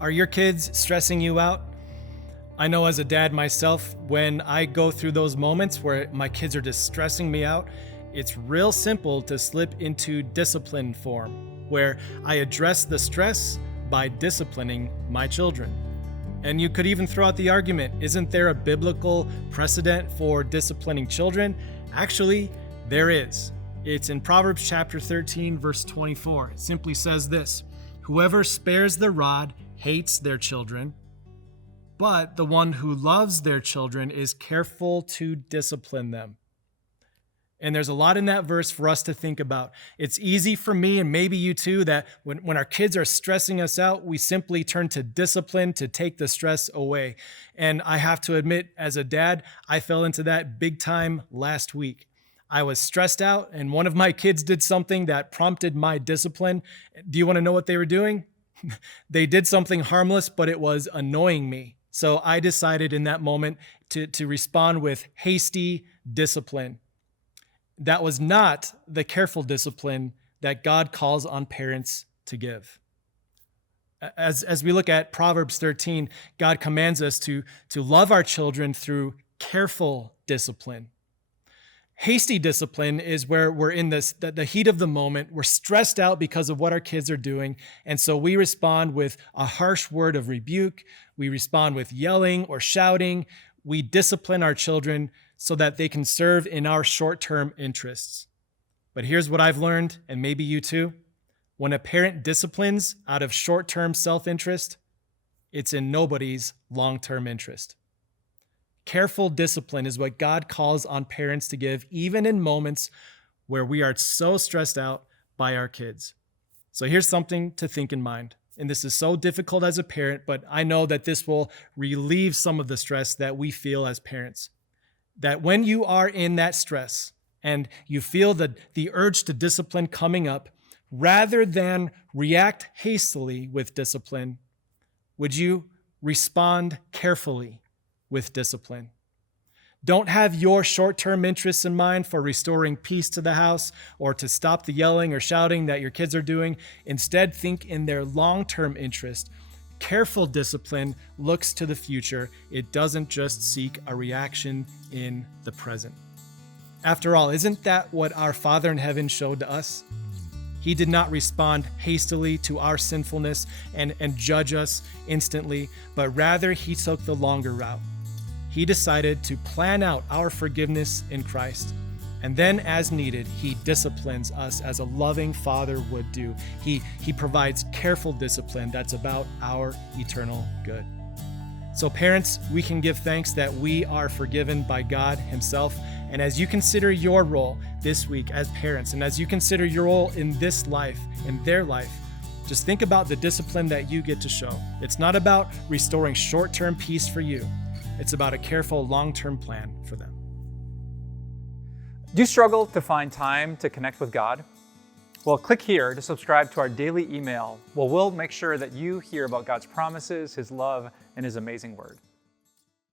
Are your kids stressing you out? I know as a dad myself, when I go through those moments where my kids are just stressing me out, it's real simple to slip into discipline form, where I address the stress by disciplining my children. And you could even throw out the argument, isn't there a biblical precedent for disciplining children? Actually, there is. It's in Proverbs chapter 13, verse 24. It simply says this: whoever spares the rod hates their children, but the one who loves their children is careful to discipline them. And there's a lot in that verse for us to think about. It's easy for me, and maybe you too, that when our kids are stressing us out, we simply turn to discipline to take the stress away. And I have to admit, as a dad, I fell into that big time last week. I was stressed out, and one of my kids did something that prompted my discipline. Do you want to know what they were doing? They did something harmless, but it was annoying me. So I decided in that moment to respond with hasty discipline. That was not the careful discipline that God calls on parents to give. As we look at Proverbs 13, God commands us to love our children through careful discipline. Hasty discipline is where we're in the heat of the moment. We're stressed out because of what our kids are doing. And so we respond with a harsh word of rebuke. We respond with yelling or shouting. We discipline our children so that they can serve in our short-term interests. But here's what I've learned, and maybe you too. When a parent disciplines out of short-term self-interest, it's in nobody's long-term interest. Careful discipline is what God calls on parents to give, even in moments where we are so stressed out by our kids. So here's something to think in mind. And this is so difficult as a parent, but I know that this will relieve some of the stress that we feel as parents. That when you are in that stress and you feel the urge to discipline coming up, rather than react hastily with discipline, would you respond carefully with discipline? Don't have your short-term interests in mind for restoring peace to the house or to stop the yelling or shouting that your kids are doing. Instead, think in their long-term interest. Careful discipline looks to the future. It doesn't just seek a reaction in the present. After all, isn't that what our Father in heaven showed to us? He did not respond hastily to our sinfulness and judge us instantly, but rather he took the longer route. He decided to plan out our forgiveness in Christ. And then, as needed, he disciplines us as a loving father would do. He provides careful discipline that's about our eternal good. So parents, we can give thanks that we are forgiven by God himself. And as you consider your role this week as parents, and as you consider your role in this life, in their life, just think about the discipline that you get to show. It's not about restoring short-term peace for you. It's about a careful long-term plan for them. Do you struggle to find time to connect with God? Well, click here to subscribe to our daily email. We'll make sure that you hear about God's promises, his love, and his amazing word.